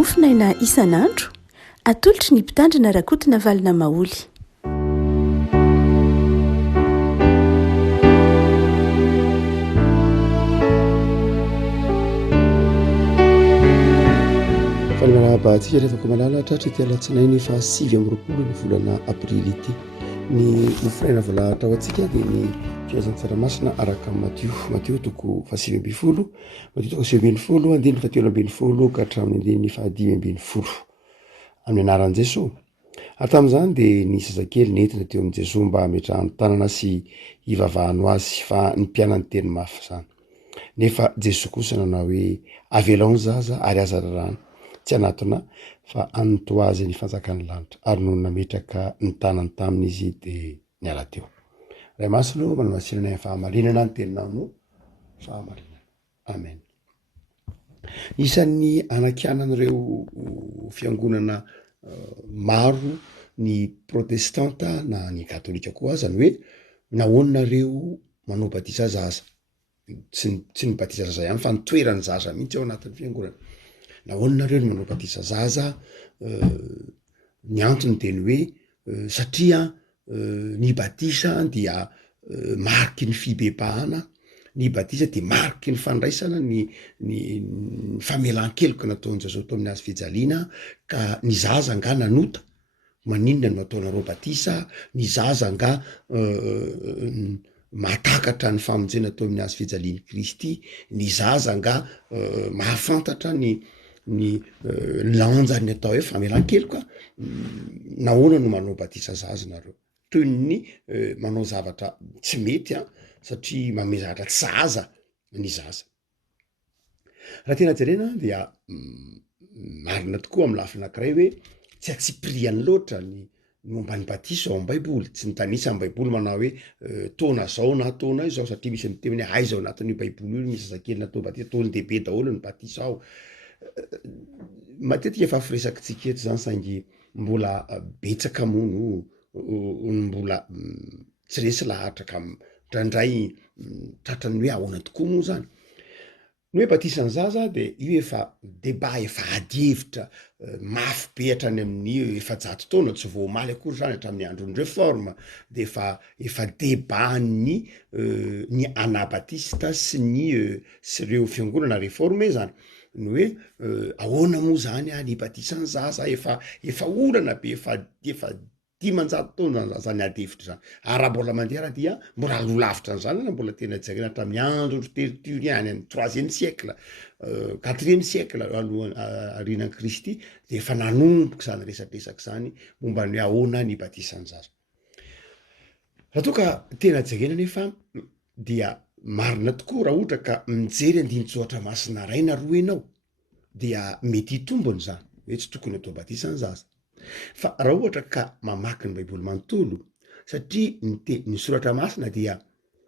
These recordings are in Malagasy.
mofinaina isan'andro atolotry ny mpitandrina rakotina valina maoly. Fanamarabatsika rehefa malala tratra ity alatsinainy fa 7 ny volana aprily ity ny mofinaina voalahatra ao antsika dia ny fiazan'ny tsaramassina araka Matio toko 7:20 Matio toko 7:20 andiny 7:20 ka hatramin'ny andiny 5:20 amin'ny anaran'i Jesosy. Ary tamin'izany dia ny zazakely nentina teo amin'i Jesosy mba hametrahany tanana sy hivavahany azy fa ny mpianany teny mafy zany. Nefa Jesosy kosa nanao hoe avela zaza ary aza rarana tsy anatona fa anotoazy ny fanjakany lanitra ary no nametraka ny tanany taminy izy dia niala teo. Ray masino manamasinana ny fahamarinana ny teninao fahamarinana. Amen. Isan'ny anakianan'ireo fiangonana maro ny protestanta na ny katolika koa zany hoe nahoanareo manao batisa zaza, tsy ny batisa zaza ihany fa nitoerany zaza mihitsy ao anatin'ny fiangonana. Nahoanareo manao batisa zaza, ny antony dia ny hoe satria ny batisa dia mariky ny fibebahana, ny batisa dia mariky ny fandraisana, ny famelan-keloka nataon'i Jesosy tao amin'ny hazo fijaliana, ka ny zaza nga nanota maninona no ataonareo batisa, ny zaza nga mahatakatra ny famonjena tao amin'ny hazo fijalian'i Kristy, ny zaza nga mahafantatra ny lanjany atao hoe famelan-keloka. Nahoana no manao batisa zaza nareo? Toy ny manao zavatra tsy mety satria manome zavatra tsy zaza ny zaza. Raha tena jerena dia marina tokoa amin'ny lafiny anankiray hoe tsy atsipiriany loatra ny momba ny batisa ao amin'ny baiboly. Tsy nitanisa amin'ny baiboly manao hoe taona zao na taona izao satria misy miteny hoe aiza ao anatin'io baiboly io misy zazakely natao batisa, taony dehibe daholo ny batisa ao. Matetika efa firesakitsika eto zany saingy mbola betsaka mono mbola tsy resy lahatra ka indraindray tratrany hoe ahoana tokoa moa zany. Ny hoe batisa ny zaza dia io efa débat efa ady-hevitra mafy be hatrany amin'ny 100 taona tsy voamaly akory zany hatramin'ny andron'ny réforme dia efa débat ny anabatista sy ireo fiangonana réforme zany. Ny hoe ahoana moa zany ny batisa ny zaza efa olana be efa 500 taona zany ady-hevitra zany. Ary raha mbola mandeha raha dia mbola lolavitra an'izany na mbola tena jerena hatramin'ny andron'ny tertullian any 3e siècle 4e siècle aorianan'i Kristy dia efa nanomboka zany resadresaka zany momba ny ahoana ny batisa ny zaza. Raha toa ka tena jerena nefa dia marina tokoa raha ohatra ka mijery andinin-tsoatra masina ray na roa ianao dia mety hitombony zany hoe tsy tokony atao batisa ny zaza. Fa raha ohatra ka mamaky ny baiboly manontolo satria ny soratra masina dia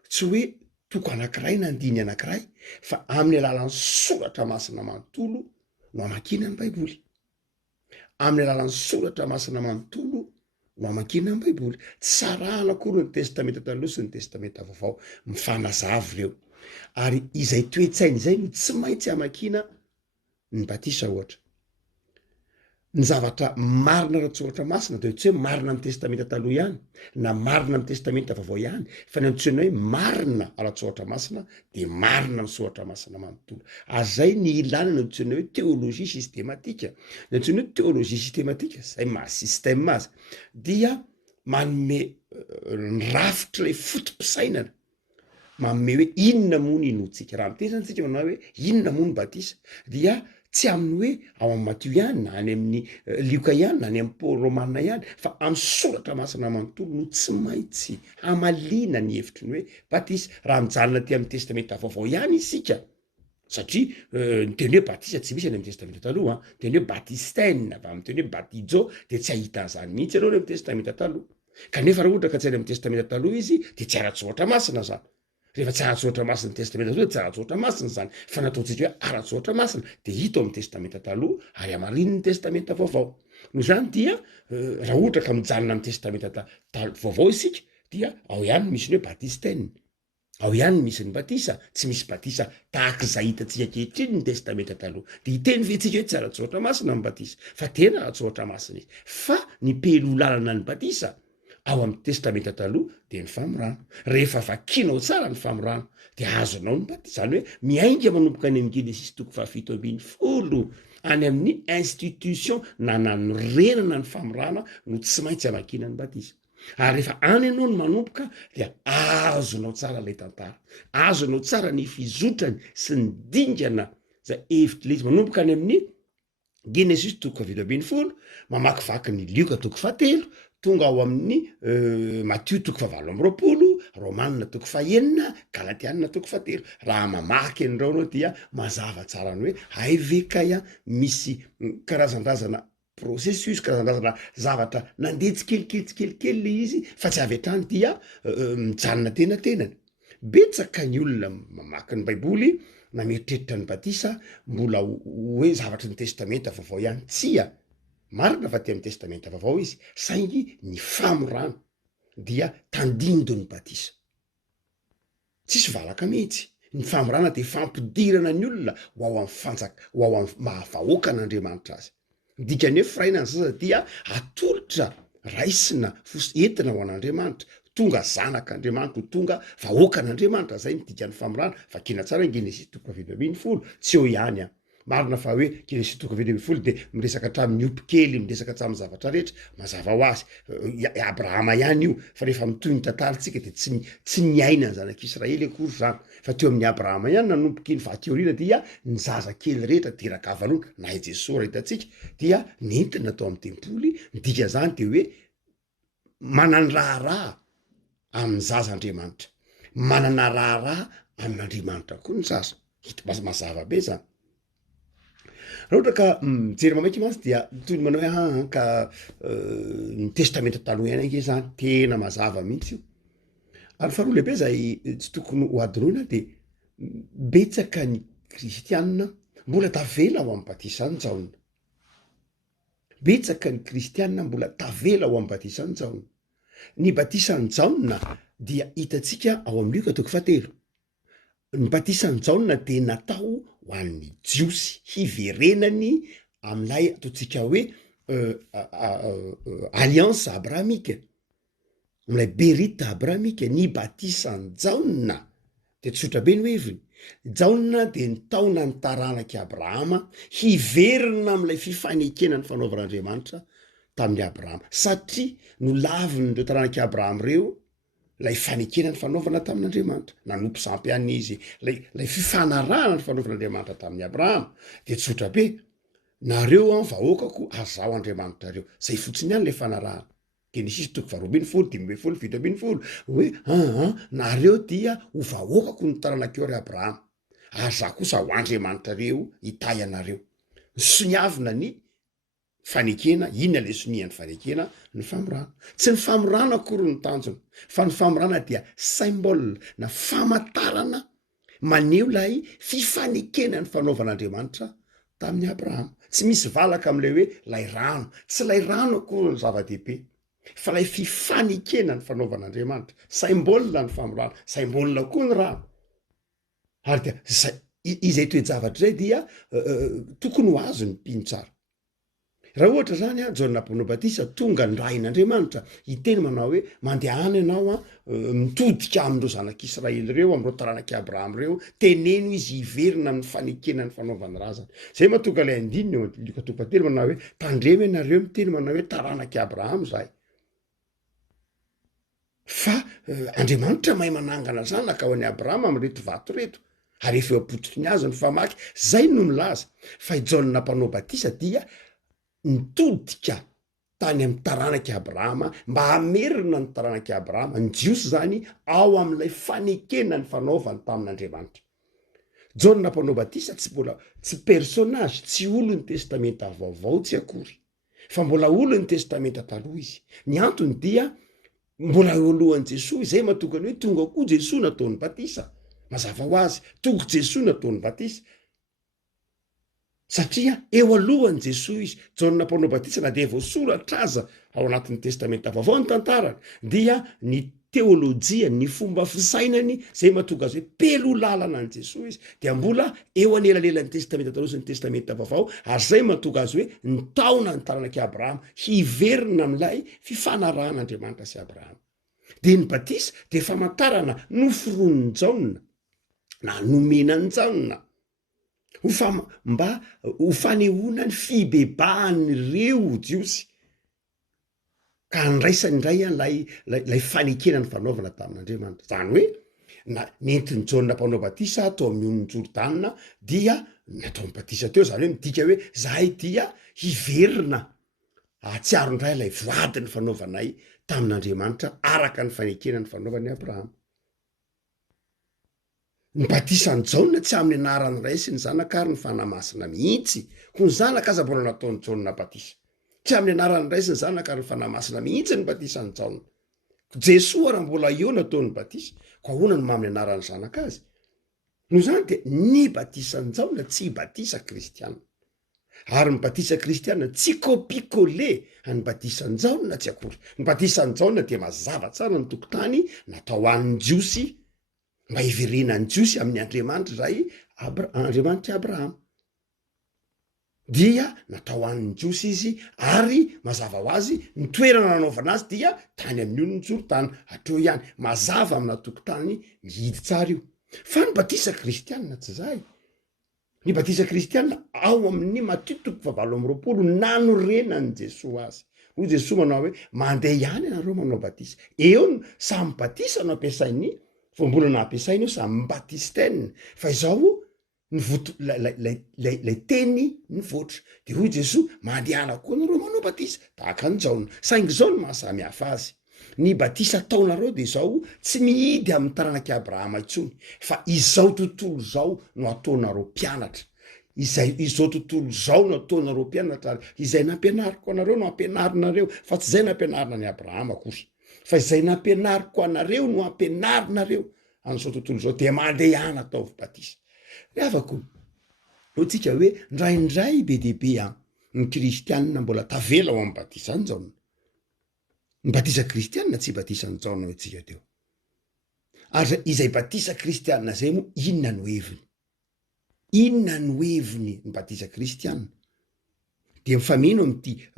tsy hoe toko anankiray na andiny anankiray fa amin'ny alalan'ny soratra masina manontolo no amakina ny baiboly. Amin'ny alalan'ny soratra masina manontolo no amakina ny baiboly. Tsy sarahana akory ny testamenta taloha sy ny testamenta vaovao, mifanazava ireo. Ary izay toetsaina izay no tsy maintsy amakina ny batisa ohatra. Ny zavatra marina ara-tsoratra masina dia tsy hoe marina ny testamenta taloha ihany na marina ny testamenta vaovao ihany fa ny antsoina hoe marina ara-tsoratra masina dia marina ny soratra masina manontolo. Azay ny ilana ny antsoina hoe théologie systématique. Ny antsoina hoe théologie systématique zay maha système azy dia manome rafitra ilay fotom-pisainana, manome hoe inona moa ny inoantsika. Raha miteny zany tsika manao hoe inona moa ny batisa dia tsy amin'ny hoe ao amin'ny Matio ihany na any amin'ny Lioka ihany na any amin'ny Paul Romanina ihany fa amin'ny soratra masina manontolo no tsy maintsy hamalina ny hevitry ny hoe batisa. Raha mijanona aty amin'ny testamenta vaovao ihany isika satria ny teny hoe batisa tsy misy any amin'ny testamenta taloha, teny hoe batistaine avy amin'ny teny hoe batizo dia tsy ahita an'izany mihitsy ianao any amin'ny testamenta taloha. Kanefa raha ohatra ka tsy any amin'ny testamenta taloha izy dia tsy ara-tsoratra masina zany. Rehefa tsy ara-tsoratra masina ny testamenta taloha tsy ara-tsoratra masina zany fa nataontsika hoe ara-tsoratra masina dia hita ao amin'ny testamenta taloha ary hamariny ny testamenta vaovao. Noho izany dia raha ohatra ka mijanona amin'ny testamenta vaovao isika dia ao ihany misy ny hoe batistaine. ao ihany misy ny batisa tsy misy batisa tahaka izay hitantsika kehitriny ny testamenta taloha de hiteny ventsika hoe tsy ara-tsoatra masina ny batisa fa tena ara-tsoatra masina izy fa ny pelolalana ny batisa ao amin'ny testamenta taloha de ny famorano rehefa vakinao tsara ny famorano de azonao ny batisa zany hoe miainga manomboka any amin'ny Genesis 17 any amin'ny institution nananorenana ny famorana no tsy maintsy amakina ny batisa ary rehefa any ianao no manomboka dia azonao tsara lay tantara azonao tsara ny fizotrany sy ny dingana zay hevitra le izy manomboka any amin'ny Genesis 17 mamakivaky ny Lioka 7 tonga ao amin'ny Matthieu 7:20 Romanina 9 Galatianina 7 raha mamaky an'ireo anao dia mazava tsara ny hoe hay vekaya misy karazan-drazana processus karazan-drazana zavatra nandeha tsikelikely le izy fa tsy avy hatrany dia mijanona tenatenany betsaka ny olona mamaky ny baiboly na mieritreritra ny batisa mbola hoe zavatra ny testamenta vaovao ihany tsia marina fa ty amin'ny testamenta vaovao izy saingy ny famorano dia tandindo ny batisa tsisy valaka mihitsy ny famorana de fampidirana ny olona ho ao amin'ny fanjaka ho ao amin'ny mahavahoaka n'Andriamanitra azy dikany hoe firaina ny zaza dia atolotra raisina entina ho an'Andriamanitra tonga zanak'Andriamanitra ho tonga vahoaka n'Andriamanitra zay ny dikan'ny famorana vakina tsara ny Genesis 20 tsy eo ihany a marina fa hoe Genesis 20 de miresaka hatramin'ny opy kely miresaka hatramin'ny zavatra rehetra mazava ho azy Abrahama ihany io fa rehefa mitoy ny tantarantsika de tsy miaina ny zanak'Israely akory zany fa teo amin'ny Abrahama ihany nanomboky ny vateoriana dia ny zaza kely rehetra teraka avalona na i Jesosy raha hitantsika dia nentina tao amin'ny tempoly midika zany de hoe manana raharaha amin'ny zazandriamanitra manana raharaha amin'Andriamanitra koa ny zaza hita mazava be zany raha ohatra ka mijery mamaiky mantsy dia toy ny manao hoe ka ny testamenta taloha ihany ange zany tena mazava mihitsy io ary faharoa lehibe zay tsy tokony ho adinoina de betsaka ny kristianina mbola tavela ao amin'ny batisa ny jaona betsaka ny kristianina mbola tavela ao amin'ny batisa ny jaona ny batisa ny jaona dia hitantsika ao amin'ny Lioka 7 ny batisa ny jaona de natao ho an'ny jiosy hiverenany amin'ilay ataontsika hoe alliance abrahamika am'ilay berita abrahamika ny batisa ny jaona de tsotra be ny heviny jaona de ny taona ny taranaki Abrahama hiverina am'ilay fifanekena ny fanaovan'Andriamanitra tamin'ny Abrahama satria no lavin'ireo taranaky Abrahama reo lay fanekena ny fanaovana tamin'Andriamanitra nanompo sampy any izy lay fifanarahana ny fanaovan'Andriamanitra tamin'ny Abrahama de tsotra be nareo an vahoakako azao Andriamanitra reo zay fotsiny any lay fanarahana Genesis 20 hoe nareo dia ho vahoakako ny taranakeo ry Abrahama aza kosa ho Andriamanitra reo hitay anareo soniavina ny fanekena inona le sonian'ny fanekena ny famorana tsy ny famorana akory ny tanjona fa ny famorana dia symbole na famantarana maneho lay fifanekena ny fanaovan'Andriamanitra tamin'ny Abrahama tsy misy valaka am'lay hoe lay rano tsy lay rano akory ny zava-dehibe fa lay fifanekena ny fanaovan'Andriamanitra symbole ny famorana symbole koa ny rano ary dia izay toe-javatra zay dia tokony ho azo ny mpino tsara raha ohatra zany a Jaona Batisa tonga ny rain'Andriamanitra hiteny manao hoe mandehana ianao mitodika amindreo zanak'Israely reo amindreo taranaky Abrahama reo teneno izy hiverina amin'ny fanekena ny fanaovany razana zay mahatonga lay andininy eo Lioka 7 manao hoe tandremo ianareo miteny manao hoe taranaky Abrahama zahay fa Andriamanitra mahay manangana zanaka ho an'ny Abrahama am'reto vato reto ary efa eo apotriky ny azo ny famaky zay no milaza fa i Jaona Batisa dia nitodika tany amin'ny taranaky Abrahama mba hamerina ny taranaky Abrahama ny jiosy zany ao amin'ilay fanekena ny fanaovany tamin'Andriamanitra Jaona Batisa tsy personnage tsy olo ny testamenta vaovao tsy akory fa mbola olo ny testamenta taloha izy ny antony dia mbola eo alohan'i Jesosy zay mahatonga ny hoe tonga koa Jesosy nataon'ny Batisa mazava ho azy tonga Jesosy nataon'ny Batisa satria eo alohan'i Jesosy izy Jaona Batisa na de voasoratra aza ao anatin'ny testamenta vaovao ny tantarany dia ny teolojia ny fomba fisainany zay mahatonga azy hoe pelo lalana an' Jesosy izy dia mbola eo anelalelan'ny testamenta taloha sy ny testamenta vaovao ary zay mahatonga azy hoe ny taona ny taranak'i Abrahama hiverina amin'ilay fifanarahan'Andriamanitra sy Abrahama. De ny batisa de famantarana noforonin'ny jaona na nomenan'ny jaona mba ho fanehoana ny fibebahanyireo jiosy ka ndraisany indray lay fanekenany fanaovana tamin'Andriamanitra. Zany hoe na nentiny jaona mpanao batisa atao amin'ny on'ny Jordana dia nataon'ny batisa teo zany hoe midika hoe zahay dia hiverina atsiaro indray lay voadiny fanaovanay tamin'Andriamanitra araka ny fanekenany fanaovany Abrahama. Ny batisany jaona tsy amin'ny anarany ray sy ny zanaka ary ny fanamasina mihitsy ho ny zanaka aza mbola nataony jaona batisa. Tsy amin'ny anarany ray sy ny zanaka ary ny fanamasina mihitsy ny batisany jaona. Jesoa raha mbola eo nataony batisa ko ahoana no mamy anarany zanaka azy. No zany de ny batisany jaona tsy batisa kristiana. Ary ny batisa kristiana tsy kopikole any batisany jaona tsy akory. Ny batisany jaona dia mazava tsara ny tokotany natao an'ny jiosy mba hiverenan'ny jiosy amin'ny Andriamanitra ray Andriamanitra Abrahama. Dia natao an'ny jiosy izy ary mazava ho azy ny toerana nanaovana azy dia tany amin'ny on'ny Jordana hatreo ihany mazava amina tokotany mihidy tsara io. Fa ny batisa kristiana tsy zay. Ny batisa kristiana ao amin'ny Matteo 7:20 nanorenan'i Jesoa azy. Hoy Jesoa manao hoe mandeha ihany ianareo manao batisa. Eo no samy batisa no ampiasainy voambolana ampiasainy io samy batistène fa izao lay teny nivoatra. De hoy Jesoa mandehana koa nareo manao batisa tahaka ny jaona. Saingy zao no mahasamy hafa azy. Ny batisa ataonareo de izao tsy mihidy amin'ny taranak'i Abrahama intsony fa izao tontolo zao no ataonareo mpianatra. Izao tontolo zao no ataonareo mpianatra. Izay nampianariko anareo no ampianarinareo fa tsy zay nampianarina ny Abrahama kosa. Fa izay nampianariko anareo no ampianarinareo an'izao tontolo zao de mandeha ataovy batisa. Afako ho tsika hoe ndraindray be deaibe ny kristianina mbola tavela ao amin'ny batisa ny jaona. Ny batisa kristianina tsy batisa ny jaona ho tsika teo. Ary izay batisa kristianina zay moa inona no heviny? Inona no heviny ny batisa kristianina? De mifameno amin'ity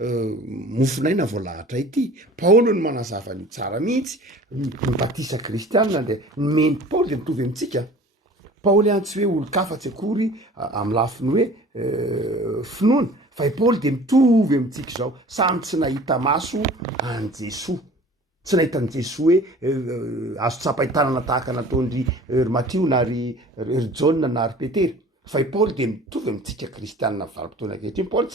mofonaina voalahatra ity. Paolo no manazava ny tsara mihitsy ny batisa kristianina de ny meny Paolo de mitovy amintsika. Paoly antsy hoe olo-kafa tsy akory amin'ny lafiny hoe finoana fa i Paoly de mitovy amintsika zao samy tsy nahita maso an Jesoa. Tsy nahita an Jesoa hoe azo tsapaitanana tahaka nataondry Matteo na ry Jaona na ry Petery. Fa i Paoly de mitovy amintsika kristianina valim-potoana ankehitriny. Paoly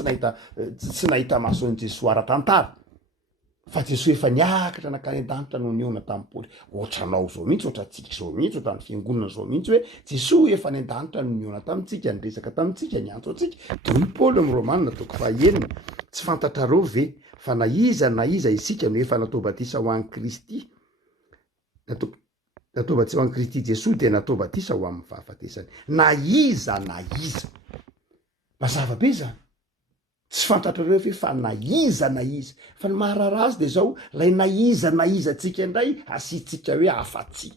tsy nahita maso an Jesoa ara-tantara. Fa Jesoa efa niakatra nakany an-danitra no niona tamin'ny Paoly. Ohatranao zao mihitsy, ohatrantsika zao mihitsy, ohatran'ny fiangonana zao mihitsy hoe Jesoa efa ny an-danitra no niona tamintsika, niresaka tamintsika, niantso antsika. De hoy Paoly amin'ny Romanina 9:1 tsy fantatrareo ve fa na iza isika no efa natao batisa ho an'i Kristy. Natao batisa ho an'i Kristy Jesoa de natao batisa ho amin'ny fahafatesany. Na iza. Mazava be zany. Tsy fantatrareo fe fa na iza. Fa ny maharara azy de zao lay na iza tsika indray asitsika hoe afa-tsy.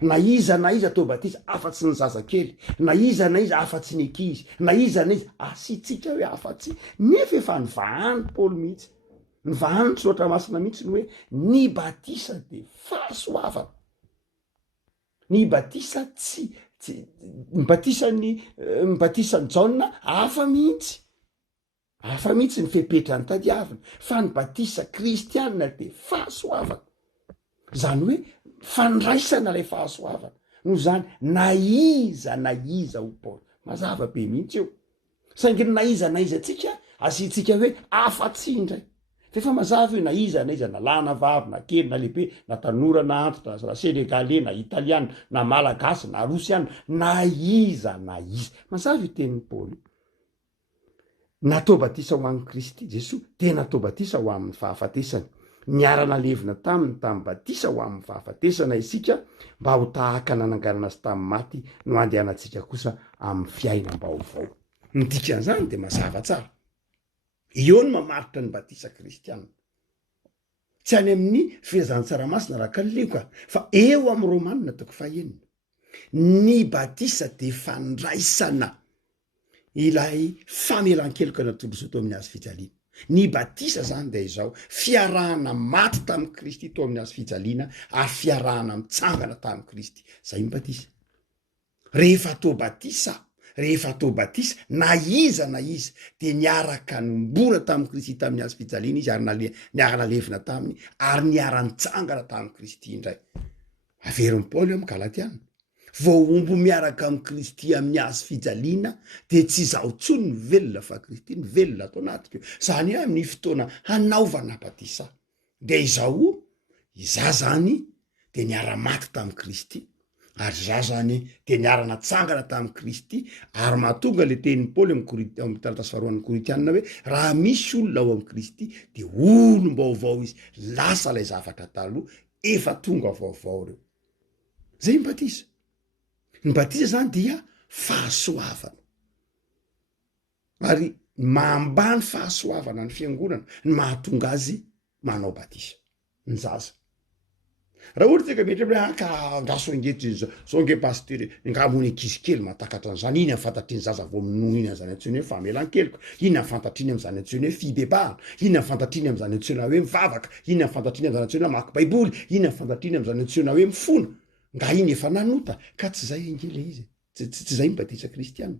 Na iza atao batisa afa-tsy ny zazakely. Na iza afa-tsy ny ankizy. Na iza asitsika hoe afa-tsy. Nefa efa nivahany Paoly mihitsy. Nivahany Soratra Masina mihitsy ny hoe ny batisa de fahasoavana. Ny batisa ny batisany Jaona hafa mihitsy ny fepetra ny tadiavina fa ny batisa kristianina de fahasoavana. Zany hoe fandraisana lay fahasoavana. No zany na iza ho Paoly. Mazava be mihitsy io. Saingy na iza tsika asitsika hoe afa-tsy indray. Fefa mazava io na iza na lahy na vavy na kely na lehibe na tanora na antitra na senegalais na italiana na malagasy na rosiana na iza. Mazava io tenin'ny Paoly. Natao batisa ho an'i Kristy Jesoa de natao batisa ho amin'ny fahafatesany. Niarana levina tamin'ny batisa ho amin'ny fahafatesana isika mba ho tahaka nananganana azy tamin'ny maty no andehanantsika kosa amin'ny fiainam-baovao. Ny dikan'izany de mazava tsara. Eo no mamaritra ny batisa kristianina. tsy any amin'ny filazantsaramasina rahaka nyleko fa eo amy romanina toko fahenina ny batisa de fandraisana ilay famelan-keloka natondrosoto amin'ny azo fijaliana. Ny batisa zany de izao fiarahana maty tamin'ny Kristy to amin'ny azo fijaliana ary fiarahana mitsangana tamin'ny Kristy. Zay ny batisa. Rehefa atao batisa na iza de niaraka nombona tamin'ny Kristy tamin'ny azo fijaliana izy ary niara-nalevina taminy ary niara-nitsangana tamin'ny Kristy indray. Averin'ny Paoly amin'ny Galatiana. Vao ombo miaraka amin'ny Kristy amin'ny azo fijaliana de tsy zaho tsony ny velona fa Kristy ny velona atao anatiko. Zany hoe amin'ny fotoana hanaovana batisa de iza zany de niara-maty tamin'ny Kristy ary za zany de niara-natsangana tamin'ny Kristy ary mahatonga le tenin'ny Paoly amin'ny taratasy faharoan'ny Korintianina hoe raha misy olona ao amin'ny Kristy de olom-baovao izy, lasa lay zavatra taloha efa tonga vaovao reo. Zay ny batisa. Ny batisa zany dia fahasoavana ary mambany fahasoavana ny fiangonana ny mahatonga azy manao batisa ny zaza. Raha ohatra tsika mety hoe ka angaso angety zao nge paster ngamony ankizy kely matakatra an'izany, iny fantatry ny zaza vao minono iny an'izany antsoina hoe famelan-keloka, iny fantatriny am'izany antsoina hoe fibebahana, iny fantatriny am'izany antsoina hoe mivavaka, iny fantatriny am'izany antsoina hoe mamaky baiboly, iny fantatriny am'izany antsoina hoe mifona. Nga iny efa nanota ka tsy zay angely izy, tsy zay mibatisa kristianina,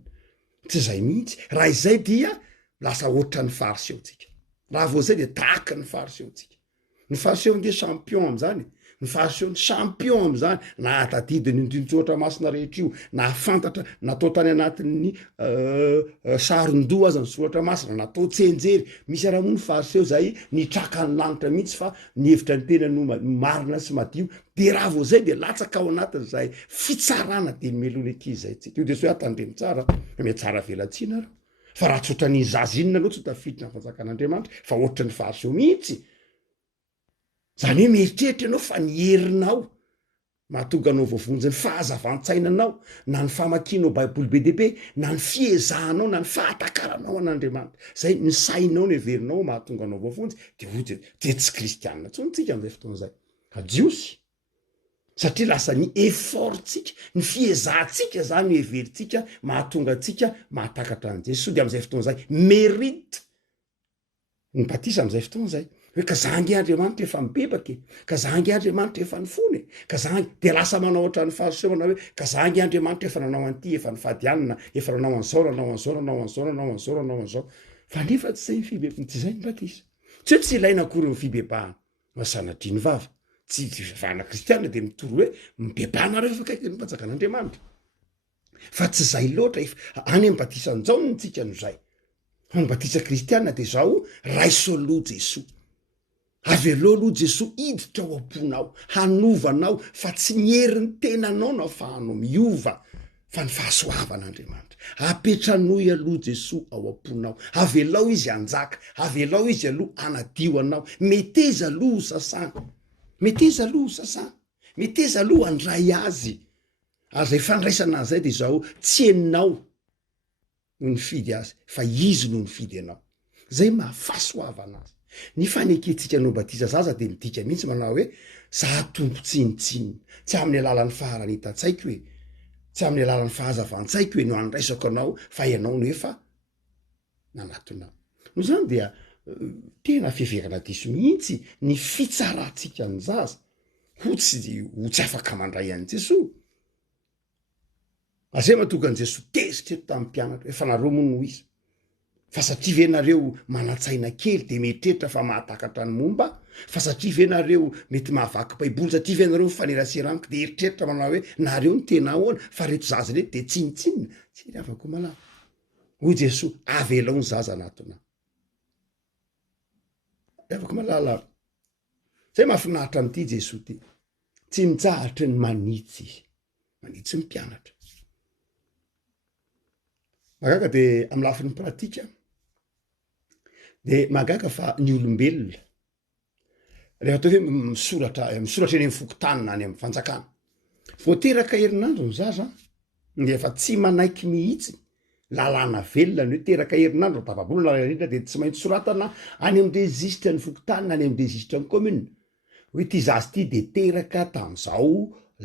tsy zay mihitsy. Raha izay dia lasa oatra ny fariseotsika. Raha vao zay de tahaka ny fariseotsika. Ny fariseo nge champion am'zany, ny fariseo ny champion am'zany, na atadidiny ndrintsotra masina rehetra io, na fantatra natao tany anatin'ny saron-doha aza ny soratra masina, natao tsenjery. Misy raha moa ny fariseo zay nitraka ny lanitra mihitsy fa nihevitra ny tena no marina sy madio. De raha vao zay de latsaka ao anatin'izay fitsarana de melona ankizy zay tsika. Io de so atandreny tsara, me tsara velatsiana raha. Fa raha tsotra ny zaza inona aloha tsy tafiditra ny fanjakan'Andriamanitra fa ohatra ny fariseo mihitsy. Zany hoe mieritreritra ianao fa ny herinao mahatonga anao voavonjy ny fahazavan-tsainanao na ny famakianao baiboly be deaibe na ny fiezahanao na ny fahatakaranao an'Andriamanitra. Zay ny sainao ny heverinao mahatonga anao voavonjy de ohatsy de tsy kristianina tsony tsika am'izay fotoan'izay. Ka jiosy satria lasa ny effortsika, ny fiezahantsika zany ny heverintsika mahatonga antsika mahatakatra an' Jesosy. De am'izay fotoan'izay mérite ny batisa am'izay fotoan'izay. Hoe ka zangy Andriamanitra efa mibebaka, ka zangy Andriamanitra efa nifony, ka zangy de lasa manao ohatran'ny fariseo manao hoe ka zangy Andriamanitra efa nanao an'ity, efa nifadianina, efa nanao an'izao, nanao an'izao, nanao an'izao, nanao an'izao, nanao an'izao. Fa nefa tsy zay ny fibebahana, tsy zay ny batisa. Tsy hoe tsy ilaina akory ny fibebahana. Sanatria ny vava, tsy fivavahana kristianina de mitoro hoe mibebahana rehefa kaiky ny mpanjakan'Andriamanitra. Fa tsy zay loatra any amin'ny batisa an'izao ny tsika no zay. Ny batisa kristianina de zao raiso aloha Jesosy. Avelo aloha Jesosy iditra ao am-ponao, hanovanao fa tsy ny herin'ny tenanao no ahafahanao miova fa ny fahasoavan'Andriamanitra. Apetranoi aloha Jesosy ao am-ponao, avelao izy anjaka, avelao izy aloha anadio anao, meteza aloha ho sasana, meteza aloha ho sasana, meteza aloha andray azy. Ary zay fandraisana an'izay de zao tsy eninao no nifidy azy fa izy no nifidy anao. Zay mahafasoavana azy. Ny faneketsika anao batisa zaza de midika mihitsy manao hoe za tompo tsinitsinina, tsy amin'ny alalan'ny faharanita-tsaiko hoe, tsy amin'ny alalan'ny fahazavan-tsaiko hoe no andraisako anao fa ianao no efa nanatonao. No zany dia tena fiheverana diso mihitsy ny fitsarantsika ny zaza ho tsy afaka mandray an' Jesosy. Azay mahatonga an' Jesosy tezitra eto tamin'ny mpianatra efa nareo moa no izy. Fa satria venareo manantsaina kely de mieritreritra fa mahatakatra ny momba, fa satria venareo mety mahavaky baiboly, satria venareo mifaneraseraniko de eritreritra manao hoe nareo ny tena ahoana fa reto zaza reto de tsinitsinina, tsy ry avako malama. Hoy Jesosy avelao ny zaza anatona. Afaka malala. Zay mahafinaritra am'ty Jesosy ty. Tsy mitsahatry ny manitsy izy. Manitsy ny mpianatra. Magaka de amin'ny lafin'ny pratika de magaka fa ny olombelona rehefa atao hoe misoratra eny amin'ny fokotanina any amin'ny fanjakana voateraka herinandro ny zaza de efa tsy manaiky mihitsy lalàna velona ny hoe teraka herinandro tapabolana rehetra de tsy maintsy soratana any amin'ny registre ny fokotanina any amin'ny registre ny commune hoe ty zazy ty de teraka tam'izao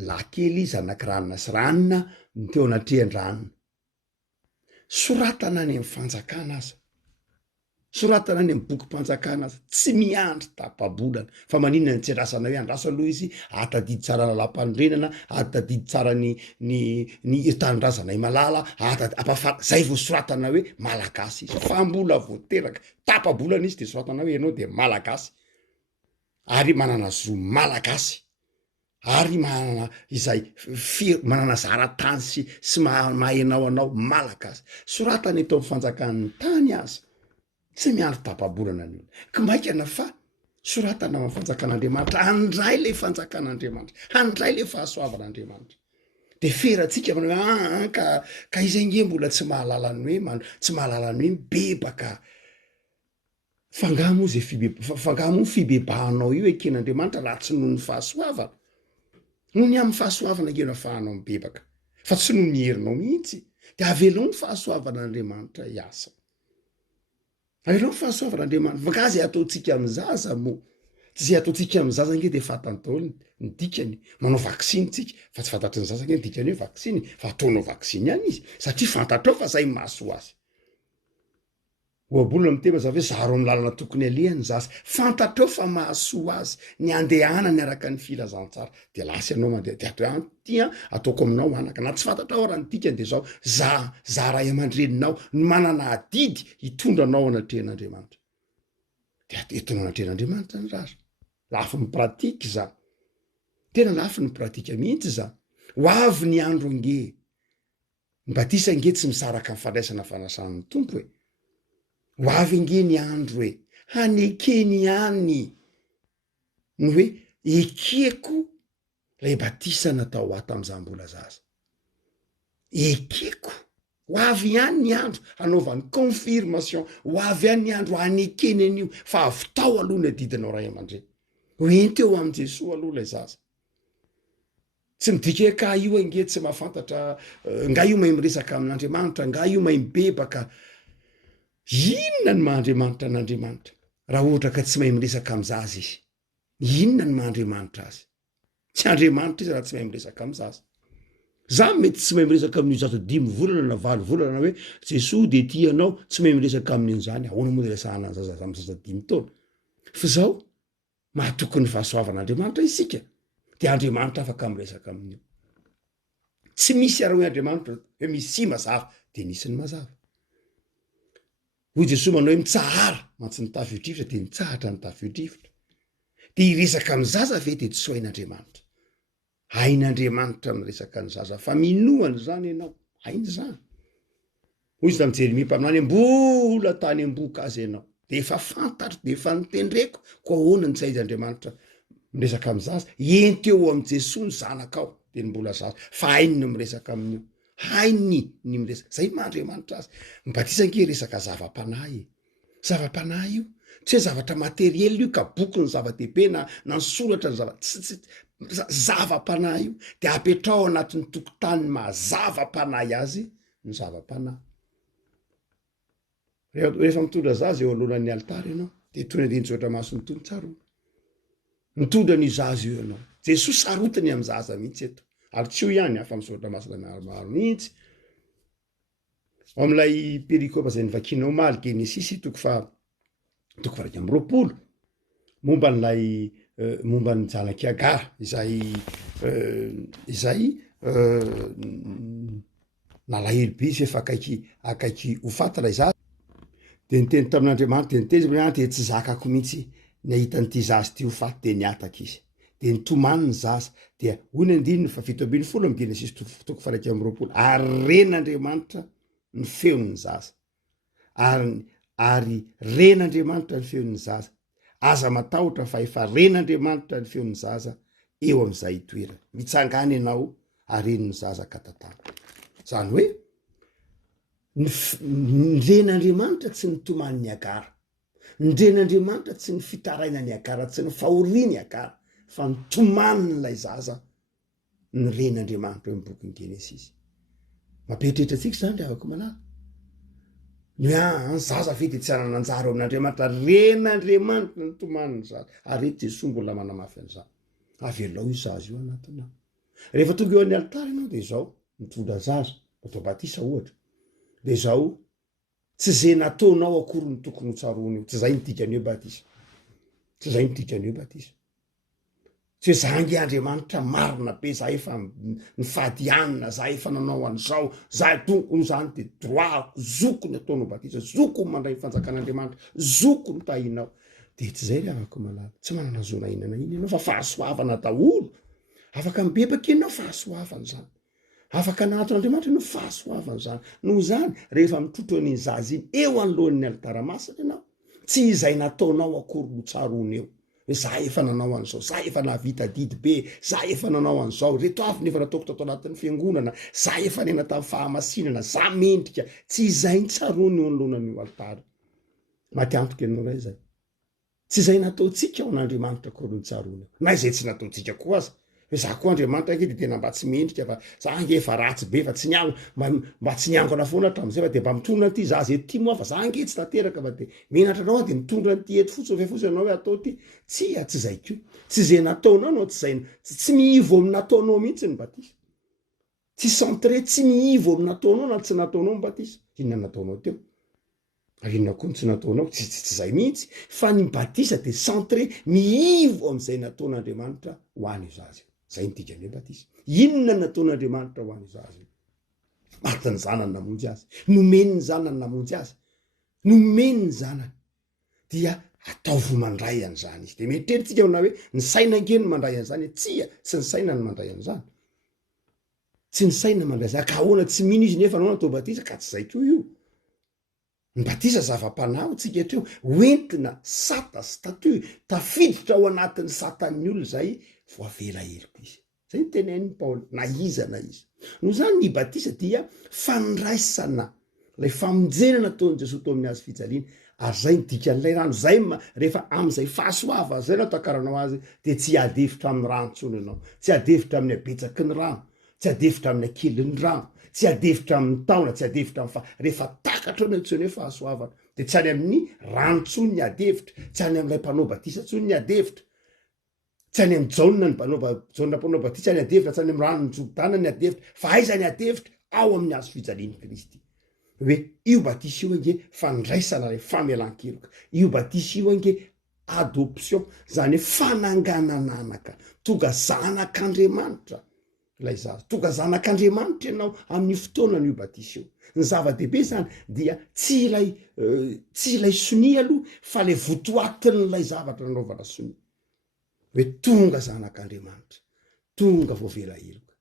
lakely zanak'iranona sy ranona ny teo anatrian-dranona soratana any amin'ny fanjakana aza soratana any amin'ny bokim-panjakana aza tsy miandry tapabolana fa maninona ny tsy andrasana hoe andrasa aloha izy atadidy tsara lalam-panorenana atadidy tsara ny tanindrazana i malala zay vo soratana hoe malagasy izy fa mbola voateraka tapabolana izy de soratana hoe ianao de malagasy ary manana zo malagasy ary manana izay manana zara-tany sy mahaenao anao malagasy soratana eto amin'ny fanjakan'ny tany aza tsy miandry tapabolana ny olo ka maikana fa soratana amin'ny fanjakan'andriamanitra handray le fanjakan'andriamanitra handray le fahasoavan'andriamanitra de feratsika manao hoe ka izay nge mbola tsy mahalalany hoe tsy mahalalany hoe mibebaka fangamo zay fangamo fibebahanao io eken'andriamanitra raha tsy noho ny fahasoavana noho ny amin'ny fahasoavana ngena fahanao mibebaka fa tsy noho ny herinao mihitsy de avelao ny fahasoavan'andriamanitra iasa avelao ny fahasoavan'andriamanitra vangazy ataotsika amin'ny zaza mo tsy zay ataotsika amin'ny zaza nge de fatantao ny dikany manao vaksiny tsika fa tsy fantatry ny zaza nge ny dikany hoe vaksiny fa ataonao vaksiny ihany izy satria fantatrao fa zay mahasoa azy oabolona miteba za hoe zaro amin'ny lalana tokony alehany zasy fantatrao fa mahasoa azy ny andehanany araka ny filazantsara de lasy ianao mandeha de atotya ataoko aminao anaka na tsy fantatrao raha ny dikany de zao zaray aman-dreninao ny manana adidy hitondranao anatrehan'andriamanitra de entinao anatrehan'andriamanitra ny rara lafy ny pratika za tena lafy ny pratika mihitsy za ho avy ny andro nge ny batisa nge tsy misaraka ny fandraisana fanasan'ny tompo hoe ho avy nge ny andro hoe hanekeny any ny hoe ekeko lay batisa natao ato am'zambola zaza ekeko ho avy ihany ny andro hanaovany confirmation ho avy ihany ny andro hanekeny an'io fa avy tao aloha ny adidinao ray aman-dreny hoenty eo am' jesosy aloha lay zaza tsy midika ka io ange tsy mahafantatra nga io mahay miresaka amin'andriamanitra nga io mahay mibebaka inona ny mahandriamanitra an'andriamanitra raha ohatra ka tsy mahay miresaka am'zaza izy inona ny mahandriamanitra azy tsy andriamanitra izy raha tsy mahay miresaka am'zaza za mety tsy mahay miresaka amin'io zaza 5 volana na 8 volana hoe jesosy de ty anao tsy mahay miresaka amin'io zany ahoana moa resahana zaza am'zaza 5 taona fa zao mahatokony fahasoavan'andriamanitra isika de andriamanitra afaka miresaka amin'io tsy misy ara hoe andriamanitra hoe misy sy mazava de nisy ny mazava hoy jesosy manao hoe mitsahara mantsy ny tafio-drivotra de nitsahatra ny tafio-drivotra de iresaka amin'ny zaza ve de tsy soain'andriamanitra hain'andriamanitra miresaka ny zaza fa minoany zany ianao hainy zany hoy izy tamy Jeremia mpaminany mbola tany am-boka azy ianao de efa fantatro de efa nitendreko ko ahoana ny tsy haiz'andriamanitra miresaka amin'ny zaza enty eo am' jesosy ny zanakao de ny mbola zaza fa hainy no miresaka amin'io hainy ny miresaka zay mahandriamanitra azy mibatisa nge resaka zava-panahy zava-panahy io tsy hoe zavatra materiely io ka boky ny zava-dehibe na ny soratra ny zava-panahy io de apetrao anatin'ny tokotany mazava-panahy azy ny zava-panahy rehefa mitondra zaza eo alohan'ny alitara ianao de tony de nitsotra maso ny tony tsaro mitondra ny zaza io ianao jesosy sarotiny amy zaza mihitsy eto ary tsy io ihany afa misoratra masina maromaro mihitsy am'ilay perikopa zay nivakinao maly genesisy toko faraky amy 20 momba n'lay momba ny janaky agara izay nalahelo be izy efa akaiky ho fatara izazy de niteny tamin'andriamanitra de niteny de tsy zakako mihitsy ny ahitan'ity zazy ty ho faty de niataka izy de nitomany ny zaza dia hoy ny 17 amy genesisy toko faraky amy 20 ary ren'andriamanitra ny feon'ny zaza ary ren'andriamanitra ny feon'ny zaza aza matahotra fa efa ren'andriamanitra ny feon'ny zaza eo am'izay toerana mitsangany ianao aren'ny zaza katatana zany hoe ny ren'andriamanitra tsy nitomany ny agara ny ren'andriamanitra tsy ny fitaraina ny agara tsy ny fahoriany agara fa nitomaniny lay zaza ny ren'andriamanitra hoe mibokyn'ny genesisy mampieritreritra atsika zany de avako manara ny zaza ve de tsy anana anjara amin'andriamanitra ren'andriamanitra ny tomaniny zaza ary ety Jesosy mbola manamafy an'izany avelao io zaza io anatiny ao rehefa tonga eo amin'ny alitara ianao de zao mitondra zaza atao batisa ohatra de zao tsy zay nataonao akory ny tokony ho tsaroana io tsy zay nidikany hoe batisa tsy zay nidikany hoe batisa tsy hoe za nge Andriamanitra marina be za efa nifadianina za efa nanao an'izao za tompony zany de droit zokony ataonao batisa zokony mandray fanjakan'Andriamanitra zokony tahinao de tsy zay le afaka malala tsy manana zona inana iny ianao fa fahasoavana daholo afaka mibebaka ianao fahasoavana zany afaka nahaton'Andriamanitra no fahasoavana zany noho zany rehefa mitrotro an'iny zaza iny eo anoloan'ny alitara masina ianao tsy izay nataonao akory no tsaroana eo za efa nanao an'izao za efa nahavita didy be za efa nanao an'izao reto avy nefa nataoko tato anatin'ny fiangonana za efa nena tamin'ny fahamasinana za mendrika tsy izay nitsaroana eo anoloanan'io alitara maty antoka ianao ray zay tsy izay nataontsika ao an'Andriamanitra akory no tsaroana na izay tsy nataontsika koa aza za koa Andriamanitra ke de tena mba tsy mendrika fa za nge efa ratsy be fa tsy niango mba tsy niangona foana hatramin'izay fa de mba mitondra an'ity zaza eto ty moa fa za nge tsy tanteraka fa de menatra anao de mitondra an'ity eto fotsiny ve fotsiny anao hoe atao ty tsy zay ko tsy zay nataonao anao tsy zay tsy miivo amin'ny nataonao mihitsy ny batisa tsy centré tsy miivo amin'ny nataonao na tsy nataonao ny batisa inona nataonao teo inona koa tsy nataonao tsy zay mihitsy fa ny batisa de centré miivo am'izay nataon'Andriamanitra ho an'io zaza zay nidikany hoe batisa inona nataon'Andriamanitra ho an'io zaza matiny zanany namonjy azy nomeny ny zanany namonjy azy nomeny ny zanany dia ataovy mandray an'izany izy de metreritsika na hoe ny saina nge no mandray an'izany tsia tsy ny saina ny mandray an'izany tsy ny saina mandray zany ka ahoana tsy mino izy nefa anao natao batisa ka tsy zay koa io ny batisa zava-panahy tsika hatreo hoentina sata statut tafiditra ao anatin'ny satan'ny olona zay voavela heliko izy zay ny tenen'ny Paoly na iza noho zany ny batisa dia fandraisana lay famonjenana ataon'i Jesosy tao amin'ny hazo fijaliana ary zay nidikan'ilay rano zay rehefa am'izay fahasoava zay nao takaranao azy de tsy adevitra amin'ny rano tsony ianao tsy adevitra amin'ny abetsaky ny rano tsy adevitra amin'ny akelin'ny rano tsy adevitra amin'ny taona tsy adevitra amin'ny rehefa takatra ny antsony hoe fahasoavana de tsy any amin'ny rano tsony ny adevitra tsy any amin'ilay mpanao batisa tsony ny adevitra tsy any amin'ny jauna jauna mpanao batisa ny adevitra tsy any amin'ny rano ny Jordana ny adevitra fa aiza ny adevitra ao amin'ny hazo fijalian'i Kristy hoe io batisa io ange fandraisana le famelan-keloka io batisa io ange adoption zany hoe fananganananaka tonga zanak'Andriamanitra lay zaza tonga zanak'Andriamanitra ianao amin'ny fotoana n'io batisa io ny zava-dehibe zany dia tsy ilay sonia aloha fa le votoatin'lay zavatra nanaovana sonia hoe tonga zanak'Andriamanitra tonga voavela heloka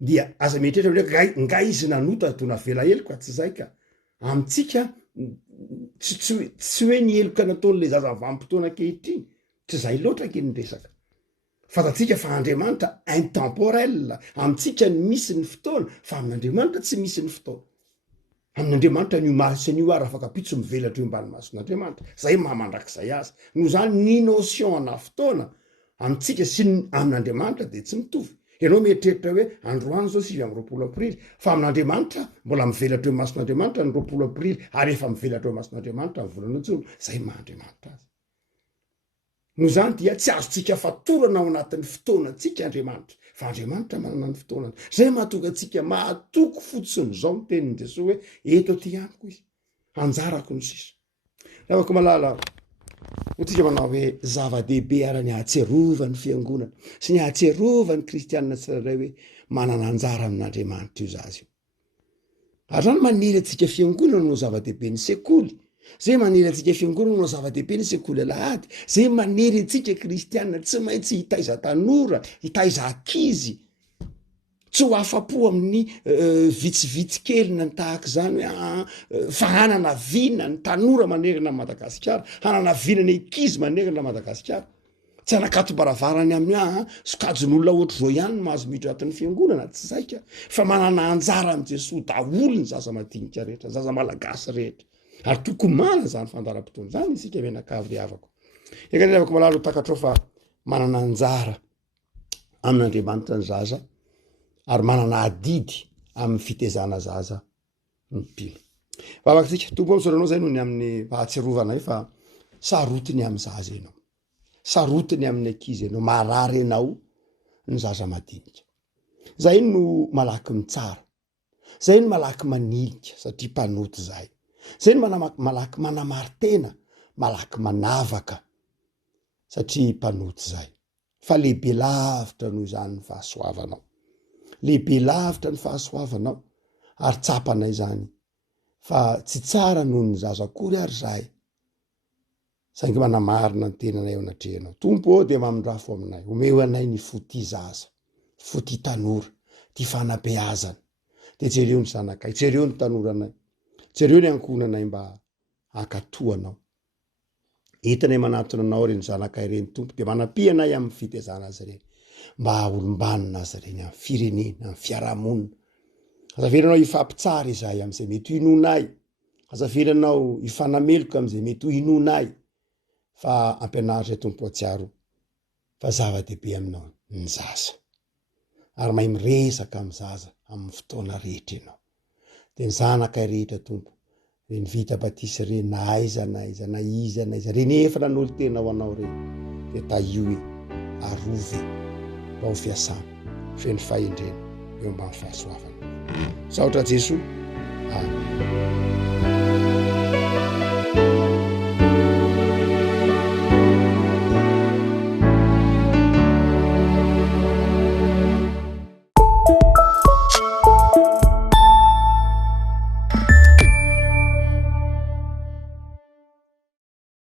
dia aza mietrehitra nga izy nanota tona vela heloka tsy zay ka amitsika tsy hoe ny heloka nataon'le zaza vanim-potoana ankehitriny tsy zay loatra ke ny resaka fatatsika fa Andriamanitra intemporel amitsika ny misy ny fotoana fa amin'Andriamanitra tsy misy ny fotoana amin'Andriamanitra nio masy an'io ary afaka pitso mivelatra eo ambany mason'Andriamanitra zay mamandrakizay azy noho zany ny notion na fotoana amitsika sy amin'Andriamanitra de tsy mitovy ianao mieritreritra hoe androany zao 9 aprily fa amin'Andriamanitra mbola mivelatra eo mason'Andriamanitra ny 9 aprily ary efa mivelatra eo mason'Andriamanitra ny volana jona zay mahandriamanitra azy no zany dia tsy azotsika fatorana ao anatin'ny fotoanantsika Andriamanitra fa Andriamanitra manana ny fotoanany zay mahatonga atsika mahatoko fotsiny zao ny tenin'i Jesosy hoe eto ty aniko izy anjarako ny sisa afaka malala otsika manao hoe zava-dehibe ara-ny ahatserovan'ny fiangonana sy ny ahatserovan'ny kristianina tsirairay hoe manana anjara amin'Andriamanitra io zazy io ary zany maniry atsika fiangonana no zava-dehibe ny sekoly zay maniry atsika fiangonana no zava-dehibe ny sekoly alahady zay maniry atsika kristianina tsy maintsy hitaiza tanora hitaiza ankizy tsy ho afa-po amin'ny vitsivitsy kelina ny tahaka zany hoe fa hanana vina ny tanora manerana Madagasikara hanana vina ny ankizy manerana Madagasikara tsy anakatobaravarany amin'ny sokajin'olona ohatr' zao ihany no mahazo miditra atin'ny fiangonana tsy zaika fa manana anjara amin'i Jesosy daholo ny zaza madinika rehetra zaza malagasy rehetra ary tokony mana zany fandaram-potoana zany isika menakavy havako ekany avako malalo takatrao fa manana anjara amin'Andriamanitra ny zaza ary manana adidy amin'ny fitezana zaza ny mpino vavatsika tompo misoranao zay noho ny amin'ny fahatsiarovana hoe fa sarotiny amy zaza ianao, sarotiny amin'ny ankizy ianao, marary ianao ny zaza madinika. Zay no malaky mitsara, zay no malaky manilika satria mpanoty zay, zay no malaky manamartena, malaky manavaka satria mpanoty zay. Fa lehibe lavitra noho izany ny fahasoavanao, lehibe lavitra ny fahasoavanao ary tsapana izany fa tsy tsara noho ny zaza akory ary zahay saingy manamarina ny tenanay ao anatrehanao. Tompo dia mamindrafo aminay, omeo anay ny foti zaza, foti tanora, ty fanabeazana. De jereo ny zanakay, jereo ny tanoranay, jereo ny ankonanay mba hakatoanao. Hitanay manatona anao reny zanakay reny tompo, de manapianay amin'ny fitezana azy reny, mba olombanina azy reny amin'ny firenena, amin'ny fiarahamonina. Azafiranao ifampitsara izay am'izay mety hinonay, azafiranao ifanameloka am'izay mety hinonay, fa ampianaritra tompo atsiaro fa zava-dehibe aminao ny zaza, ary mahay miresaka amin'ny zaza amin'ny fotoana rehetra ianao. De ny zanakay rehetra tompo, reny vita batisa reny, na aiza na aiza na iza na iza reny efa nanolo tena ho anao reny, de taioe arove mba ho fiasana feno fahendrena eo ambany fahasoavana. Saotra Jesoa. Amen.